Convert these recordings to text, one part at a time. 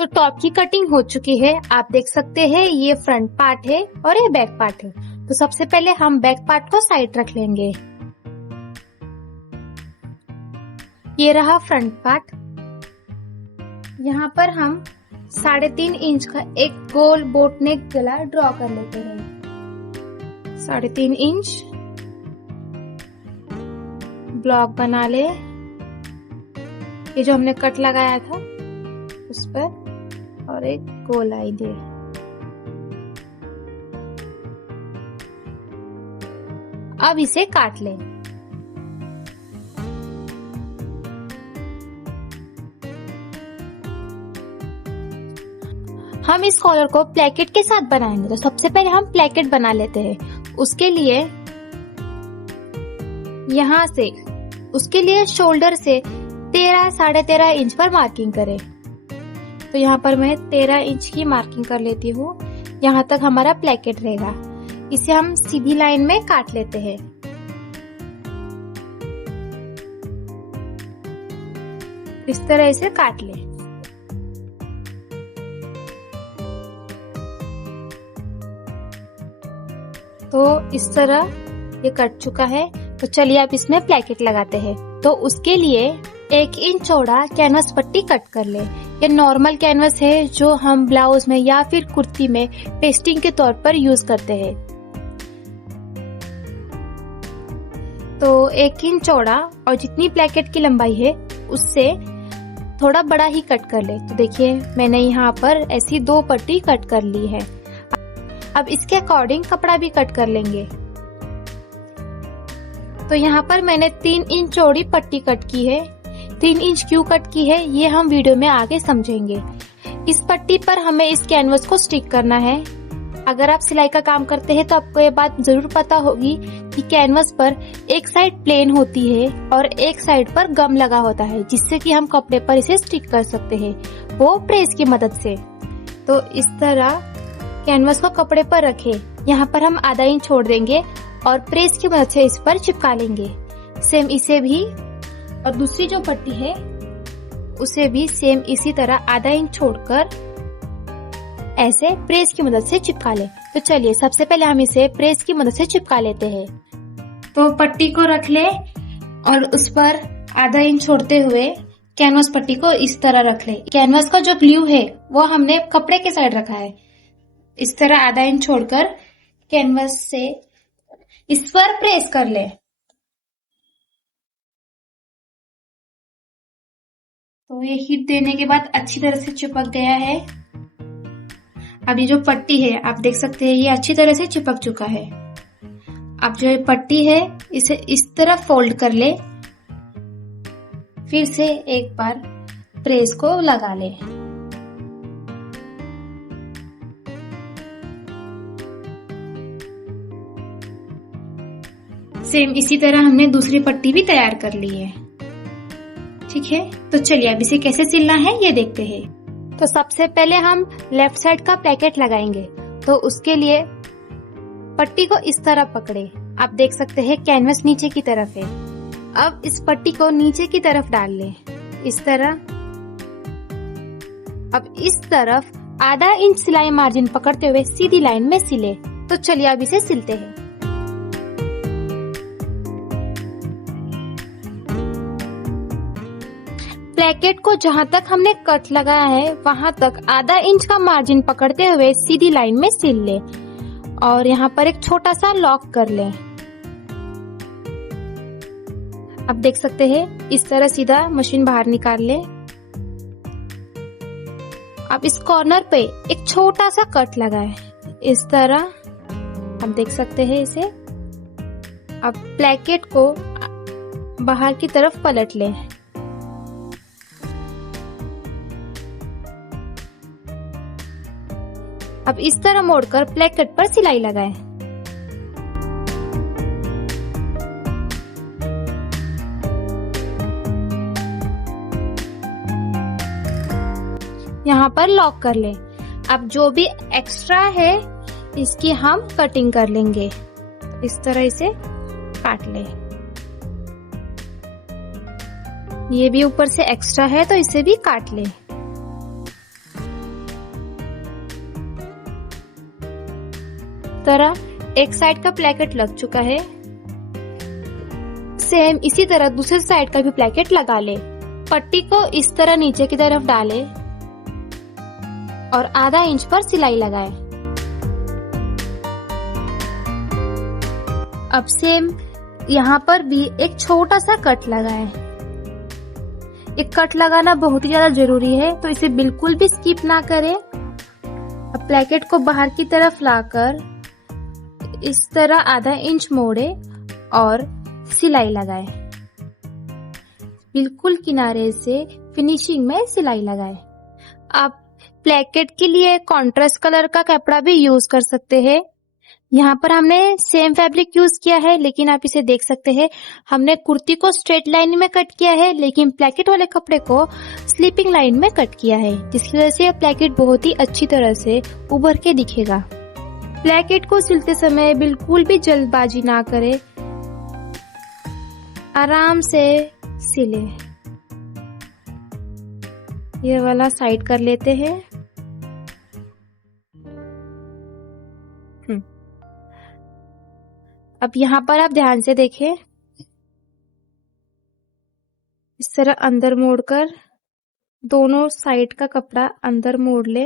तो टॉप की कटिंग हो चुकी है। आप देख सकते हैं ये फ्रंट पार्ट है और ये बैक पार्ट है। तो सबसे पहले हम बैक पार्ट को साइड रख लेंगे। ये रहा फ्रंट पार्ट। यहाँ पर हम 3.5 इंच का एक गोल बोट नेक गला ड्रॉ कर लेते हैं। 3.5 इंच ब्लॉक बना ले। ये जो हमने कट लगाया था उस पर और एक गोलाई दे। अब इसे काट लें। हम इस कॉलर को प्लेकेट के साथ बनाएंगे। तो सबसे पहले हम प्लेकेट बना लेते हैं। उसके लिए यहाँ से उसके लिए शोल्डर से 13-13.5 इंच पर मार्किंग करें। तो यहाँ पर मैं 13 इंच की मार्किंग कर लेती हूँ। यहाँ तक हमारा प्लेकेट रहेगा। इसे हम सीधी लाइन में काट लेते हैं। इस तरह इसे काट ले। तो इस तरह ये कट चुका है। तो चलिए अब इसमें प्लेकेट लगाते हैं। तो उसके लिए 1 इंच चौड़ा कैनवस पट्टी कट कर ले। ये नॉर्मल कैनवस है जो हम ब्लाउज में या फिर कुर्ती में पेस्टिंग के तौर पर यूज करते हैं। तो 1 इंच चौड़ा और जितनी प्लेकेट की लंबाई है उससे थोड़ा बड़ा ही कट कर ले। तो देखिए मैंने यहाँ पर ऐसी 2 पट्टी कट कर ली है। अब इसके अकॉर्डिंग कपड़ा भी कट कर लेंगे। तो यहाँ पर मैंने 3 इंच चौड़ी पट्टी कट की है। 3 इंच क्यों कट की है ये हम वीडियो में आगे समझेंगे। इस पट्टी पर हमें इस कैनवस को स्टिक करना है। अगर आप सिलाई का काम करते हैं तो आपको ये बात जरूर पता होगी कि कैनवस पर एक साइड प्लेन होती है और एक साइड पर गम लगा होता है, जिससे कि हम कपड़े पर इसे स्टिक कर सकते हैं, वो प्रेस की मदद से। तो इस तरह कैनवस को कपड़े पर रखें। यहाँ पर हम आधा इंच छोड़ देंगे और प्रेस की मदद से इस पर चिपका लेंगे। सेम इसे भी और दूसरी जो पट्टी है उसे भी सेम इसी तरह आधा इंच छोड़कर ऐसे प्रेस की मदद से चिपका ले। तो चलिए सबसे पहले हम इसे प्रेस की मदद से चिपका लेते हैं। तो पट्टी को रख ले और उस पर आधा इंच छोड़ते हुए कैनवस पट्टी को इस तरह रख ले। कैनवस का जो ग्लू है वो हमने कपड़े के साइड रखा है। इस तरह आधा इंच छोड़कर कैनवस से इस पर प्रेस कर ले। तो ये हीट देने के बाद अच्छी तरह से चिपक गया है। अब ये जो पट्टी है आप देख सकते हैं ये अच्छी तरह से चिपक चुका है। अब जो पट्टी है इसे इस तरह फोल्ड कर ले। फिर से एक बार प्रेस को लगा ले। सेम इसी तरह हमने दूसरी पट्टी भी तैयार कर ली है। ठीक है, तो चलिए अब इसे कैसे सिलना है ये देखते हैं। तो सबसे पहले हम लेफ्ट साइड का प्लेकेट लगाएंगे। तो उसके लिए पट्टी को इस तरह पकड़े। आप देख सकते हैं कैनवस नीचे की तरफ है। अब इस पट्टी को नीचे की तरफ डाल ले इस तरह। अब इस तरफ आधा इंच सिलाई मार्जिन पकड़ते हुए सीधी लाइन में सिले। तो चलिए अब इसे सिलते हैं। प्लेकेट को जहाँ तक हमने कट लगाया है वहाँ तक आधा इंच का मार्जिन पकड़ते हुए सीधी लाइन में सिल ले और यहाँ पर एक छोटा सा लॉक कर ले। अब देख सकते हैं इस तरह सीधा मशीन बाहर निकाल ले। अब इस कॉर्नर पे एक छोटा सा कट लगाए इस तरह। आप देख सकते हैं इसे। अब प्लेकेट को बाहर की तरफ पलट ले। अब इस तरह मोड़कर प्लेकेट पर सिलाई लगाएं। यहाँ पर लॉक कर ले। अब जो भी एक्स्ट्रा है इसकी हम कटिंग कर लेंगे। इस तरह इसे काट ले। ये भी ऊपर से एक्स्ट्रा है तो इसे भी काट ले। तरह एक साइड का प्लेकेट लग चुका है। सेम इसी तरह दूसरे साइड का भी प्लेकेट लगा ले। पट्टी को इस तरह नीचे की तरफ डाले और आधा इंच पर सिलाई लगाए। अब सेम यहाँ पर भी एक छोटा सा कट लगाए। एक कट लगाना बहुत ही ज्यादा जरूरी है, तो इसे बिल्कुल भी स्किप ना करें। अब प्लेकेट को बाहर की तरफ लाकर इस तरह आधा इंच मोड़े और सिलाई लगाए। बिल्कुल किनारे से फिनिशिंग में सिलाई लगाए। आप प्लेकेट के लिए कॉन्ट्रास्ट कलर का कपड़ा भी यूज कर सकते हैं। यहाँ पर हमने सेम फैब्रिक यूज किया है, लेकिन आप इसे देख सकते हैं हमने कुर्ती को स्ट्रेट लाइन में कट किया है, लेकिन प्लेकेट वाले कपड़े को स्लीपिंग लाइन में कट किया है, जिसकी वजह से प्लेकेट बहुत ही अच्छी तरह से उभर के दिखेगा। प्लेकेट को सिलते समय बिल्कुल भी जल्दबाजी ना करें, आराम से सिले। ये वाला साइड कर लेते हैं। अब यहाँ पर आप ध्यान से देखें, इस तरह अंदर मोड़कर दोनों साइड का कपड़ा अंदर मोड़ ले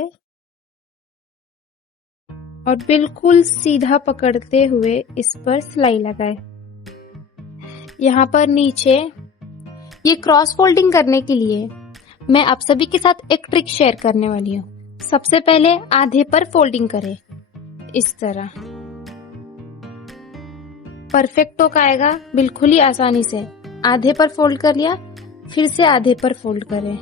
और बिल्कुल सीधा पकड़ते हुए इस पर सिलाई लगाए। यहाँ पर नीचे ये क्रॉस फोल्डिंग करने के लिए मैं आप सभी के साथ एक ट्रिक शेयर करने वाली हूँ। सबसे पहले आधे पर फोल्डिंग करें, इस तरह परफेक्ट टोक आएगा बिल्कुल ही आसानी से। आधे पर फोल्ड कर लिया, फिर से आधे पर फोल्ड करें।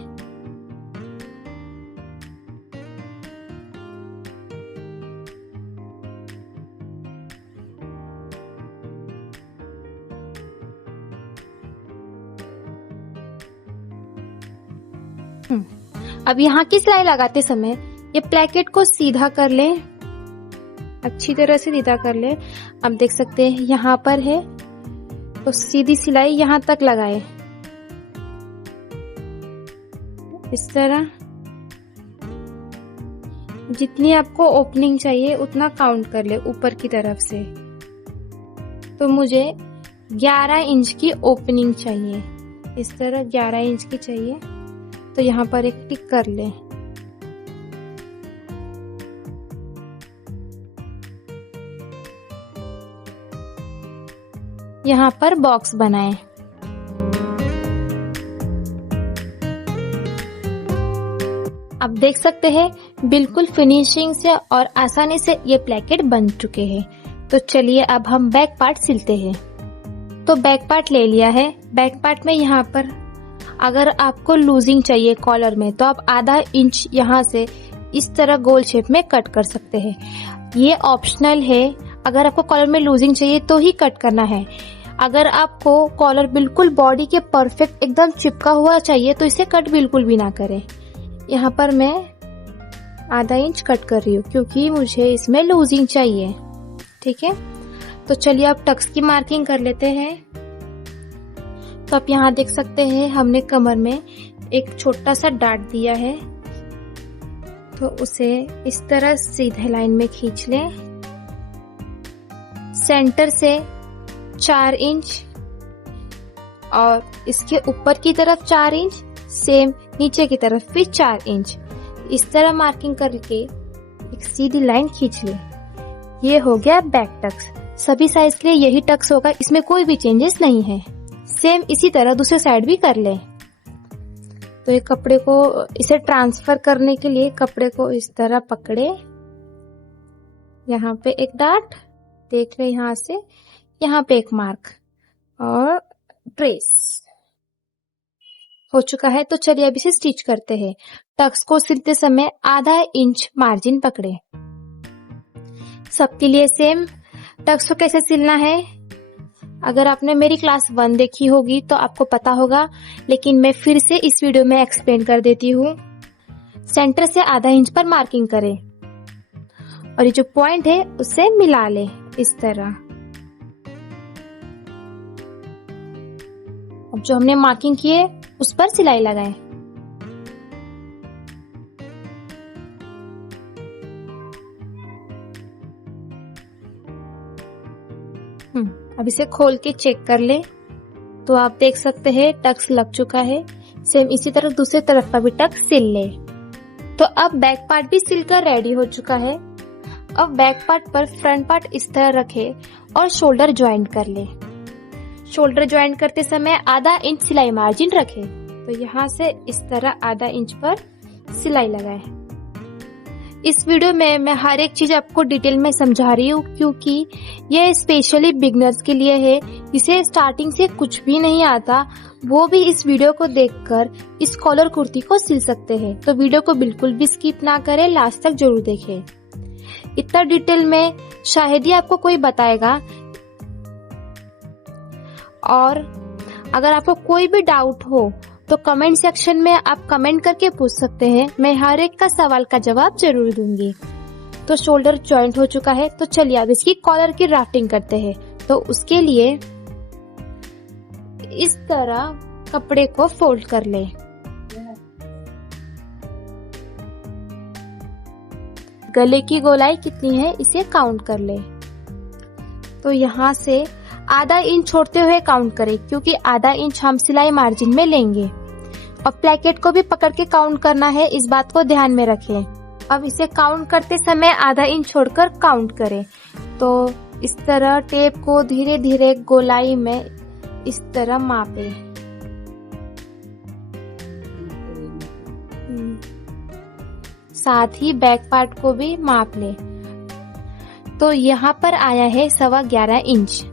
अब यहाँ की सिलाई लगाते समय ये प्लेकेट को सीधा कर लें, अच्छी तरह से सीधा कर ले। अब देख सकते हैं यहाँ पर है, तो सीधी सिलाई यहाँ तक लगाए, इस तरह। जितनी आपको ओपनिंग चाहिए उतना काउंट कर ले ऊपर की तरफ से। तो मुझे 11 इंच की ओपनिंग चाहिए, इस तरह 11 इंच की चाहिए, तो यहाँ पर एक टिक कर ले। यहाँ पर बॉक्स बनाएं। अब देख सकते हैं बिल्कुल फिनिशिंग से और आसानी से ये प्लेकेट बन चुके हैं। तो चलिए अब हम बैक पार्ट सिलते हैं। तो बैक पार्ट ले लिया है। बैक पार्ट में यहाँ पर अगर आपको लूजिंग चाहिए कॉलर में, तो आप आधा इंच यहाँ से इस तरह गोल शेप में कट कर सकते हैं। ये ऑप्शनल है, अगर आपको कॉलर में लूजिंग चाहिए तो ही कट करना है। अगर आपको कॉलर बिल्कुल बॉडी के परफेक्ट एकदम चिपका हुआ चाहिए तो इसे कट बिल्कुल भी ना करें। यहाँ पर मैं आधा इंच कट कर रही हूँ क्योंकि मुझे इसमें लूजिंग चाहिए। ठीक है, तो चलिए अब टक्स की मार्किंग कर लेते हैं। तो आप यहाँ देख सकते हैं हमने कमर में एक छोटा सा डाट दिया है, तो उसे इस तरह सीधे लाइन में खींच लें। सेंटर से 4 इंच और इसके ऊपर की तरफ 4 इंच, सेम नीचे की तरफ भी 4 इंच, इस तरह मार्किंग करके एक सीधी लाइन खींच ले। ये हो गया बैक टक्स। सभी साइज के लिए यही टक्स होगा, इसमें कोई भी चेंजेस नहीं है। सेम इसी तरह दूसरे साइड भी कर ले। तो ये कपड़े को इसे ट्रांसफर करने के लिए कपड़े को इस तरह पकड़े, यहाँ पे एक डाट देख ले, यहाँ से यहाँ पे एक मार्क और ट्रेस हो चुका है। तो चलिए अब इसे स्टिच करते हैं। टक्स को सिलते समय आधा इंच मार्जिन पकड़े। सबके लिए सेम टक्स को कैसे सिलना है, अगर आपने मेरी क्लास 1 देखी होगी तो आपको पता होगा, लेकिन मैं फिर से इस वीडियो में एक्सप्लेन कर देती हूँ। सेंटर से आधा इंच पर मार्किंग करें और ये जो पॉइंट है उससे मिला ले इस तरह। अब जो हमने मार्किंग की है उस पर सिलाई लगाएं। अब इसे खोल के चेक कर ले तो आप देख सकते हैं टक्स लग चुका है। सेम इसी तरह दूसरी तरफ का भी टक्स सिल ले। तो अब बैक पार्ट भी सिलकर रेडी हो चुका है। अब बैक पार्ट पर फ्रंट पार्ट इस तरह रखे और शोल्डर ज्वाइंट कर ले। शोल्डर ज्वाइंट करते समय आधा इंच सिलाई मार्जिन रखे। तो यहाँ से इस तरह आधा इंच पर सिलाई लगाए। इस वीडियो में मैं हर एक चीज आपको डिटेल में समझा रही हूँ क्योंकि ये स्पेशली बिगनर्स के लिए है। इसे स्टार्टिंग से कुछ भी नहीं आता, वो भी इस वीडियो को देखकर इस कॉलर कुर्ती को सिल सकते हैं। तो वीडियो को बिल्कुल भी स्किप ना करें, लास्ट तक जरूर देखें। इतना डिटेल में शायद ही आपको कोई बताएगा। और अगर आपको कोई भी डाउट हो तो कमेंट सेक्शन में आप कमेंट करके पूछ सकते हैं। मैं हर एक का सवाल का जवाब जरूर दूंगी। तो शोल्डर जॉइंट हो चुका है। तो चलिए अब इसकी कॉलर की ड्राफ्टिंग करते हैं। तो उसके लिए इस तरह कपड़े को फोल्ड कर ले। गले की गोलाई कितनी है इसे काउंट कर ले। तो यहाँ से आधा इंच छोड़ते हुए काउंट करें क्योंकि आधा इंच हम सिलाई मार्जिन में लेंगे। और प्लेकेट को भी पकड़ के काउंट करना है, इस बात को ध्यान में रखें। अब इसे काउंट करते समय आधा इंच छोड़कर काउंट करें। तो इस तरह टेप को धीरे धीरे गोलाई में इस तरह मापे। साथ ही बैक पार्ट को भी माप ले। तो यहाँ पर आया है 11.25 इंच।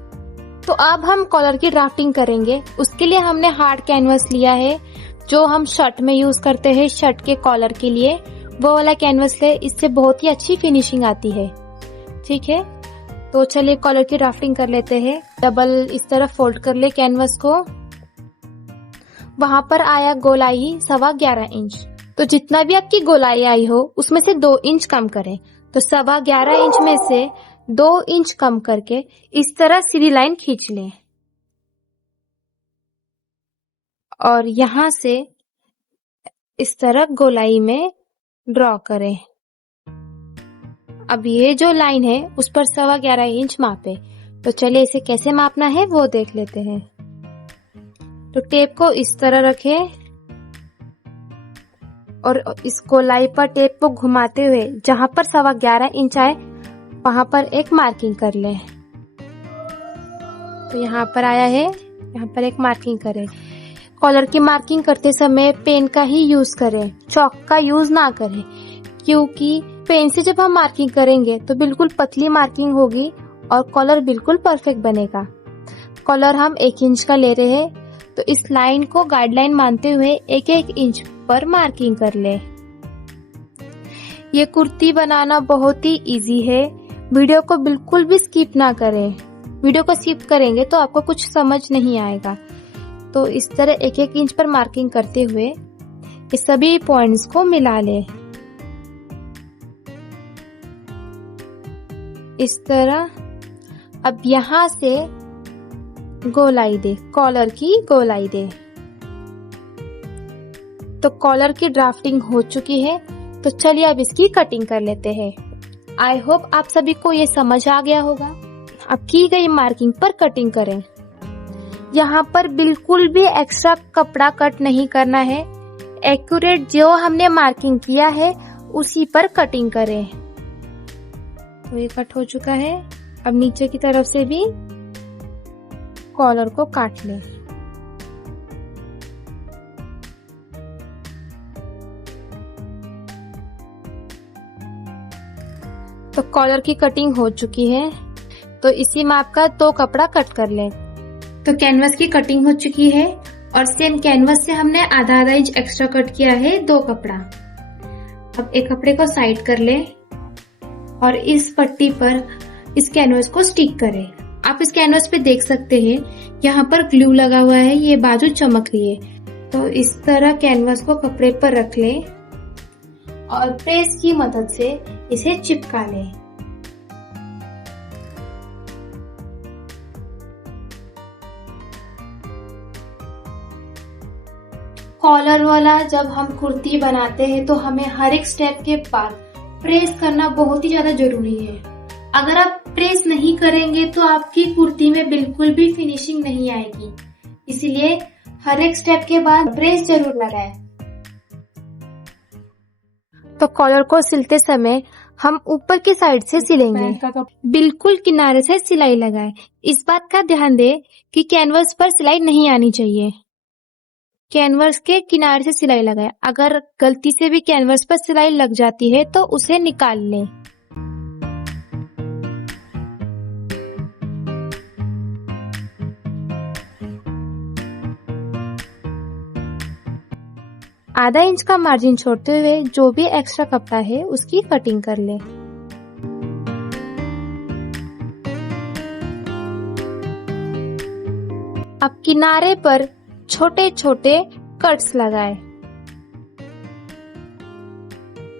तो अब हम कॉलर की ड्राफ्टिंग करेंगे। उसके लिए हमने हार्ड कैनवस लिया है जो हम शर्ट में यूज करते हैं, शर्ट के कॉलर के लिए वो वाला कैनवस ले। इससे बहुत ही अच्छी फिनिशिंग आती है। ठीक है, तो चलिए कॉलर की ड्राफ्टिंग कर लेते हैं। डबल इस तरह फोल्ड कर ले कैनवस को। वहां पर आया गोलाई 11.25 इंच। तो जितना भी आपकी गोलाई आई हो उसमें से 2 इंच कम करें। तो 11.25 इंच में से 2 इंच कम करके इस तरह सीधी लाइन खींच लें और यहाँ से इस तरह गोलाई में ड्रॉ करें। अब ये जो लाइन है उस पर 11.25 इंच मापे। तो चलिए इसे कैसे मापना है वो देख लेते हैं। तो टेप को इस तरह रखें और इस गोलाई पर टेप को घुमाते हुए जहां पर 11.25 इंच आए वहां पर एक मार्किंग कर लें। तो यहाँ पर आया है, यहाँ पर एक मार्किंग करें। कॉलर की मार्किंग करते समय पेन का ही यूज करें, चॉक का यूज ना करें क्योंकि पेन से जब हम मार्किंग करेंगे तो बिल्कुल पतली मार्किंग होगी और कॉलर बिल्कुल परफेक्ट बनेगा। कॉलर हम 1 इंच का ले रहे हैं तो इस लाइन को गाइडलाइन मानते हुए 1-1 इंच पर मार्किंग कर ले। ये कुर्ती बनाना बहुत ही इजी है। वीडियो को बिल्कुल भी स्किप ना करें। वीडियो को स्किप करेंगे तो आपको कुछ समझ नहीं आएगा। तो इस तरह 1-1 इंच पर मार्किंग करते हुए इस सभी पॉइंट्स को मिला ले। इस तरह अब यहाँ से गोलाई दे, कॉलर की गोलाई दे। तो कॉलर की ड्राफ्टिंग हो चुकी है। तो चलिए अब इसकी कटिंग कर लेते हैं। आई होप आप सभी को ये समझ आ गया होगा। अब की गई मार्किंग पर कटिंग करें। यहाँ पर बिल्कुल भी एक्स्ट्रा कपड़ा कट नहीं करना है। एक्यूरेट जो हमने मार्किंग किया है उसी पर कटिंग करें। तो ये कट हो चुका है। अब नीचे की तरफ से भी कॉलर को काट लें। तो कॉलर की कटिंग हो चुकी है। तो इसी माप का 2 कपड़ा कट कर लें। तो कैनवस की कटिंग हो चुकी है और सेम कैनवस से हमने आधा इंच एक्स्ट्रा कट किया है 2 कपड़ा। अब एक कपड़े को साइड कर ले और इस पट्टी पर इस कैनवस को स्टिक करें। आप इस कैनवस पे देख सकते हैं यहाँ पर ग्लू लगा हुआ है, ये बाजू चमक रही है। तो इस तरह कैनवस को कपड़े पर रख ले और प्रेस की मदद से इसे चिपका ले। कॉलर वाला जब हम कुर्ती बनाते हैं तो हमें हर एक स्टेप के बाद प्रेस करना बहुत ही ज्यादा जरूरी है। अगर आप प्रेस नहीं करेंगे तो आपकी कुर्ती में बिल्कुल भी फिनिशिंग नहीं आएगी, इसलिए हर एक स्टेप के बाद प्रेस जरूर लगाएं। तो कॉलर को सिलते समय हम ऊपर की साइड से सिलेंगे, बिल्कुल किनारे से सिलाई लगाएं। इस बात का ध्यान दें कि कैनवस पर सिलाई नहीं आनी चाहिए, कैनवस के किनारे से सिलाई लगाएं। अगर गलती से भी कैनवस पर सिलाई लग जाती है तो उसे निकाल लें। आधा इंच का मार्जिन छोड़ते हुए जो भी एक्स्ट्रा कपड़ा है उसकी कटिंग कर लें। अब किनारे पर छोटे छोटे कट्स लगाएं।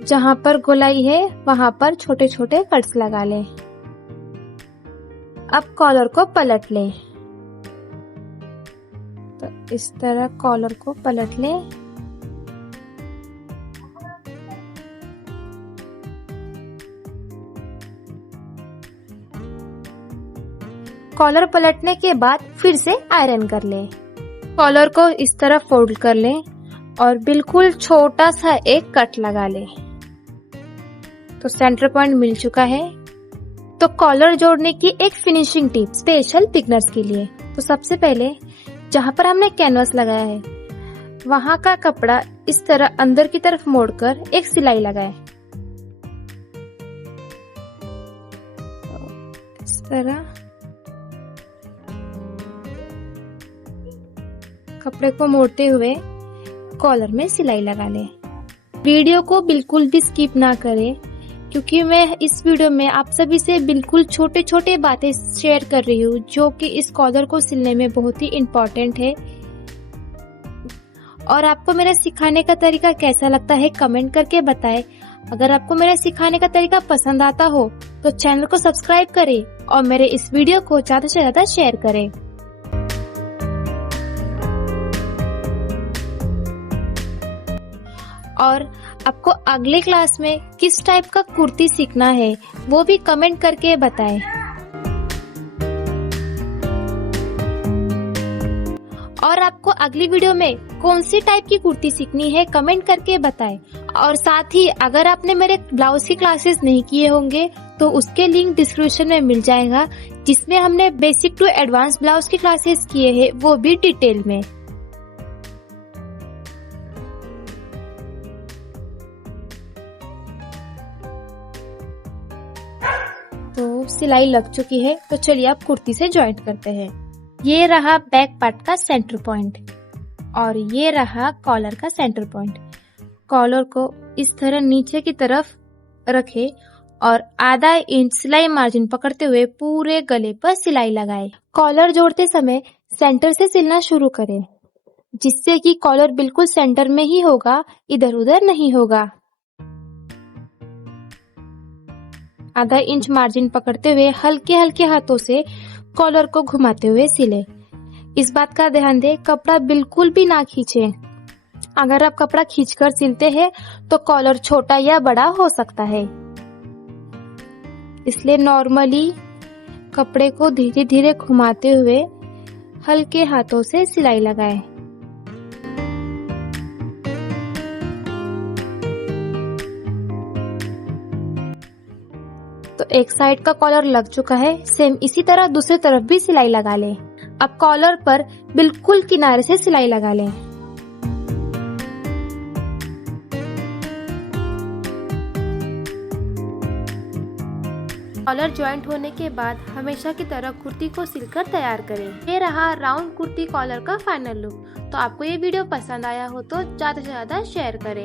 जहां पर गोलाई है वहां पर छोटे छोटे कट्स लगा लें। अब कॉलर को पलट लें। तो इस तरह कॉलर को पलट लें। कॉलर पलटने के बाद फिर से आयरन कर लें। कॉलर को इस तरह फोल्ड कर लें और बिल्कुल छोटा सा एक कट लगा लें। तो सेंटर पॉइंट मिल चुका है। तो कॉलर जोड़ने की एक फिनिशिंग टिप स्पेशल बिगनर्स के लिए। तो सबसे पहले जहां पर हमने कैनवस लगाया है वहां का कपड़ा इस तरह अंदर की तरफ मोड़कर एक सिलाई लगाएं। इस तरह कपड़े को मोड़ते हुए कॉलर में सिलाई लगा लें। वीडियो को बिल्कुल भी स्किप ना करें, क्योंकि मैं इस वीडियो में आप सभी से बिल्कुल छोटे छोटे बातें शेयर कर रही हूँ जो कि इस कॉलर को सिलने में बहुत ही इम्पोर्टेंट है। और आपको मेरा सिखाने का तरीका कैसा लगता है कमेंट करके बताएं। अगर आपको मेरा सिखाने का तरीका पसंद आता हो तो चैनल को सब्सक्राइब करें और मेरे इस वीडियो को ज्यादा से ज्यादा शेयर करें। और आपको अगले क्लास में किस टाइप का कुर्ती सीखना है वो भी कमेंट करके बताएं। और आपको अगली वीडियो में कौन सी टाइप की कुर्ती सीखनी है कमेंट करके बताएं। और साथ ही अगर आपने मेरे ब्लाउज की क्लासेस नहीं किए होंगे तो उसके लिंक डिस्क्रिप्शन में मिल जाएगा, जिसमें हमने बेसिक टू एडवांस ब्लाउज की क्लासेस किए हैं, वो भी डिटेल में। तो सिलाई लग चुकी है, तो चलिए आप कुर्ती से ज्वाइंट करते हैं। ये रहा बैक पार्ट का सेंटर पॉइंट और ये रहा कॉलर का सेंटर पॉइंट। कॉलर को इस तरह नीचे की तरफ रखें और आधा इंच सिलाई मार्जिन पकड़ते हुए पूरे गले पर सिलाई लगाएं। कॉलर जोड़ते समय सेंटर से सिलना शुरू करें, जिससे कि कॉलर बिल्कुल सेंटर में ही होगा, इधर उधर नहीं होगा। आधा इंच मार्जिन पकड़ते हुए हल्के हल्के हाथों से कॉलर को घुमाते हुए सिले। इस बात का ध्यान दें कपड़ा बिल्कुल भी ना खींचे। अगर आप कपड़ा खींचकर सिलते हैं तो कॉलर छोटा या बड़ा हो सकता है, इसलिए नॉर्मली कपड़े को धीरे धीरे घुमाते हुए हल्के हाथों से सिलाई लगाएं। तो एक साइड का कॉलर लग चुका है, सेम इसी तरह दूसरी तरफ भी सिलाई लगा लें। अब कॉलर पर बिल्कुल किनारे से सिलाई लगा लें। कॉलर ज्वाइंट होने के बाद हमेशा की तरह कुर्ती को सिलकर तैयार करें। ये रहा राउंड कुर्ती कॉलर का फाइनल लुक। तो आपको ये वीडियो पसंद आया हो तो ज्यादा से ज्यादा शेयर करें।